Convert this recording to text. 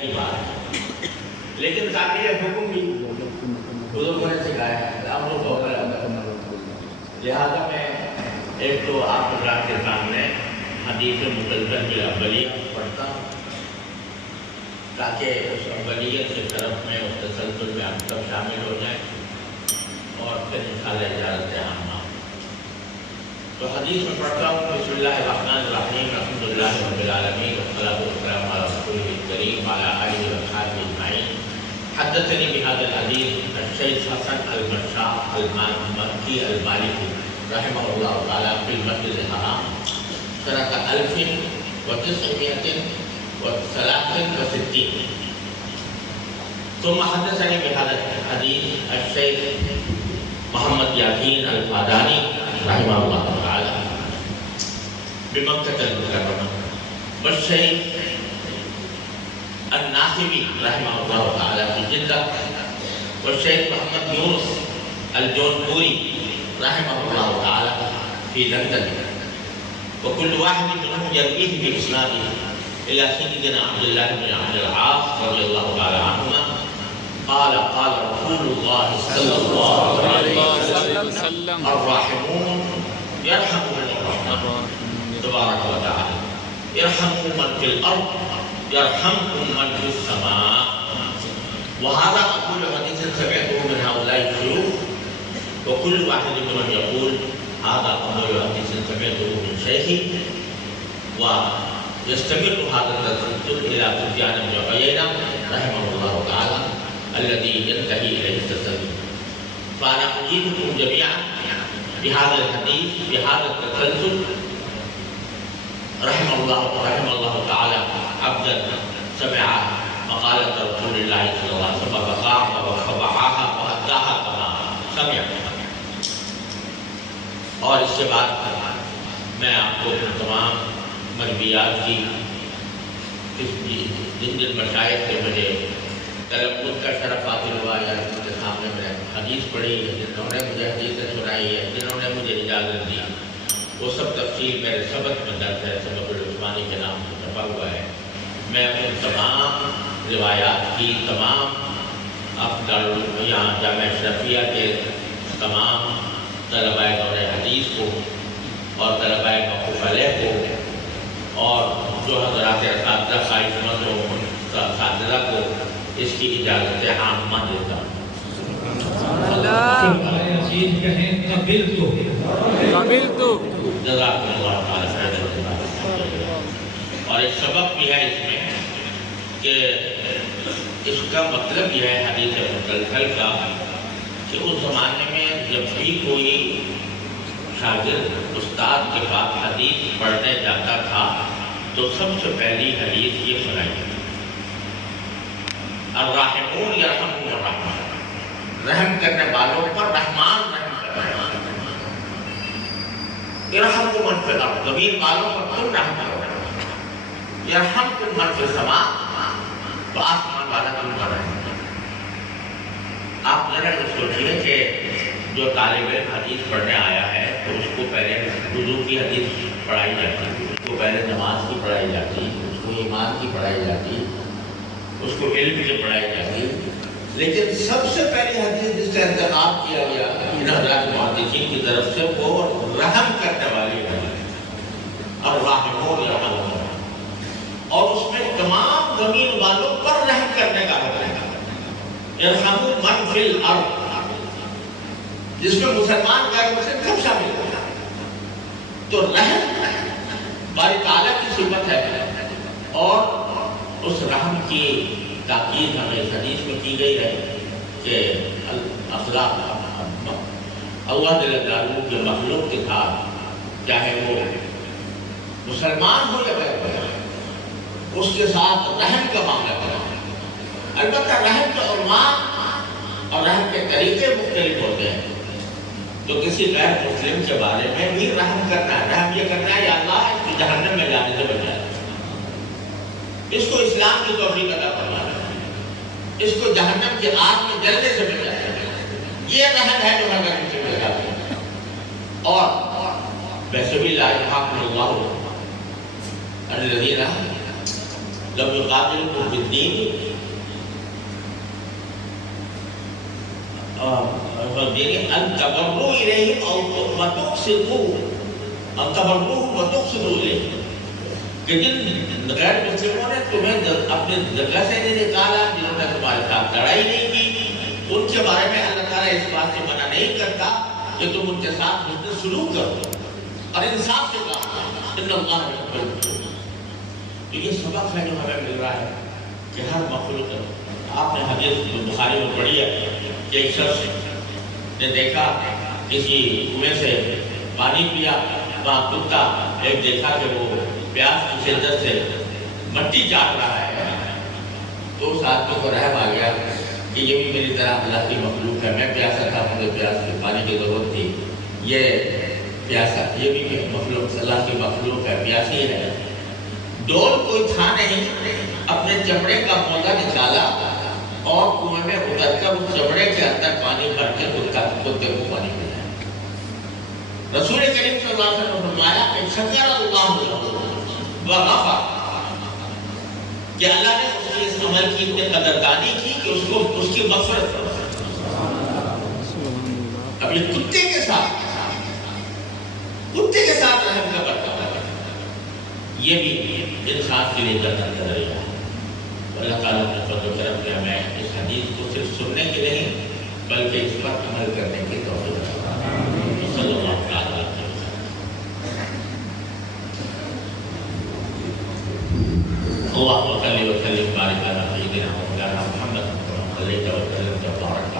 کی بات، لیکن ساتھ یہ حکم بھی بزرگوں نے سکھایا ہے امر کو لہذا میں ایک تو آپ حضرات کے سامنے حدیث مسلسل کی افضلیت پڑھتا ہوں تاکہ اس افضلیت کے طرف میں اس تسلسل میں آپ سب شامل ہو جائیں اور پھر انشاءاللہ اجازت ہے ہم تو حدیث میں پڑھتا ہوں بسم اللہ الرحمن الرحیم الحمدللہ رب العالمین والصلاۃ والسلام علی رسولہ الکریم وعلی آلہ وصحبہ اجمعین حدثني بهذا الحديث الشيخ حسن المشاء المكي المالكي رحمه الله تعالى في المسجد الحرام سنة 1963 ثم حدثني بهذا الحديث الشيخ محمد ياسين الفاداني رحمه الله تعالى بمكة المكرمة والشيخ الناصبي رحمه الله تعالى في جدة والشيخ محمد يونس الجونپوری رحمه الله تعالى في لندن وكل واحد منهم يرويه بإسناده إلى سيدنا عبد الله بن عبد العاص رضي الله تعالى عنهما قال قال رسول الله صلى الله عليه وسلم الراحمون يرحمهم الرحمن تبارك وتعالى يرحموا من في الأرض يرحمكم من في السماء وهذا أقول حديث سمعته من هؤلاء الشيوخ وكل واحد منهم يقول هذا أقول حديث سمعته من شيخي ويستمر هذا التسلسل إلى سفيان بن عيينة رحمه الله تعالى الذي ينتهي إليه التسلسل فأنا أجيبكم جميعا بهذا الحديث بهذا التسلسل رحم الله تعالى عبدا سمع مقالة رسول الله صلى الله عليه وسلم فوعاها وأداها كما سمع اور اس سے بعد میں آپ کو تمام مرویات کی جن مشائخ سے مجھے تلفظ کا شرف حاصل ہوا یا ان کے سامنے میں حدیث پڑھی ہے جنہوں نے مجھے حدیثیں سنائی ہے جنہوں نے مجھے اجازت دی وہ سب تفصیل میرے سبق میں درج ہے سبق العثمانی کے نام سے چھپا ہوا ہے میں ان تمام روایات کی تمام یہاں جامعہ اشرفیہ کے تمام طلباء دور حدیث کو اور طلباء موقوف علیہ کو اور جو حضرات اساتذہ خواہش مند ہوں اساتذہ کو اس کی اجازت عامہ دیتا ہوں جزاکم اللہ تعالیٰ خیر اور ایک سبق بھی ہے اس میں کہ اس کا مطلب یہ ہے حدیث مسلسل کا کہ اس زمانے میں جب بھی کوئی شاگرد استاد کے پاس حدیث پڑھنے جاتا تھا تو سب سے پہلی حدیث یہ سنائی جاتی الراحمون یرحمهم الرحمن رحم کرنے والوں پر رحمان رحم کرنے والوں یرحمکم من فی الارض زمین والوں پر تم رحم کرو یرحمکم من فی السماء تو آسمان والا تم پر رحم کرو آپ ذرا یہ سوچئے کہ جو طالب علم حدیث پڑھنے آیا ہے تو اس کو پہلے وضو کی حدیث پڑھائی جاتی اس کو پہلے نماز کی پڑھائی جاتی اس کو ایمان کی پڑھائی جاتی اس کو علم کی پڑھائی جاتی لیکن سب سے پہلی حدیث جس کا انتخاب کیا گیا ان حضرات محدثین کی طرف سے وہ رحم کرنے والی حدیث الراحمون یرحمهم اور اس میں تمام زمین والوں پر رحم کرنے کا حکم ہے یرحموا من فی الارض جس میں مسلمان غیر مسلم سب شامل ہوتا ہے تو رحم باری تعالیٰ کی صفت ہے اور اس رحم کی تاکید ہمیں اس حدیث میں کی گئی ہے کہ اخلاق اللہ جل جلالہ کے مخلوق کے ساتھ چاہے وہ مسلمان ہو یا غیر مسلم اس کے ساتھ رحم کا معاملہ کرنا البتہ رحم کے عنوان اور رحم کے طریقے مختلف ہوتے ہیں تو کسی غیر مسلم کے بارے میں بھی رحم کرنا ہے رحم یہ کرنا ہے یا اللہ اس کو جہنم میں جانے سے بچائے اس کو اسلام کی توفیق عطا فرمائے اس کو جہنم کی آگ میں جلنے سے بچائے یہ رحم ہے جو ہر غیر مسلم کے ساتھ ہے اور بسبیل اللہ الذین لم یقاتلوکم فی الدین یعنی التبرع الیہم او وتقسطوا، التبرع وتقسطوا الیہم، کہ جن غیر مسلموں نے تمہیں اپنے جگہ سے نہیں نکالا، جنہوں نے تمہارے ساتھ لڑائی نہیں کی، ان کے بارے میں اللہ تعالیٰ اس بات سے منع نہیں کرتا کہ تم ان کے ساتھ حسن سلوک کرو اور انصاف سے کام کرو، ان اللہ یحب المحسنین۔ تو یہ سبق ہے جو ہمیں مل رہا ہے کہ ہر مخلوق، آپ نے حدیث بخاری میں پڑھی ہے کہ ایک شخص نے دیکھا کسی کنویں سے پانی پیا، وہاں کتا ایک دیکھا کہ وہ پیاس کی شدت سے مٹی چاٹ رہا ہے، تو اس آدمی کو رحم آ گیا کہ یہ بھی میری طرح اللہ کی مخلوق ہے، میں پیاسا تھا، مجھے پیاس کی پانی کی ضرورت تھی، یہ پیاسا، یہ بھی مخلوق اللہ کی مخلوق ہے، پیاسی ہے۔ ڈول کوئی تھا نہیں، اپنے چمڑے کا موزہ نکالا اور کنویں میں اتر کر اس چمڑے کے اندر پانی بھر کے کتے کو پانی پلایا۔ رسول کریم صلی اللہ علیہ وسلم نے فرمایا کہ شکر اللہ وغفر، کہ اللہ نے اس کے اس عمل کی اتنی قدردانی کی کہ اس کو اس کی مغفرت کرو۔ اب یہ کتے کے ساتھ رحم کا برتاؤ ہے، یہ بھی انسان کے لیے جنت کا ذریعہ ہے۔ اللہ تعالیٰ نے فضل و کرم سے ہمیں اس حدیث کو صرف سننے کی نہیں بلکہ اس پر عمل کرنے کی توفیق عطا فرمائے۔ صلی اللہ تعالیٰ علیہ وسلم۔ اللهم صل وسلم وبارك على سيدنا ومولانا محمد وعلى اله وصحبه وسلم وبارك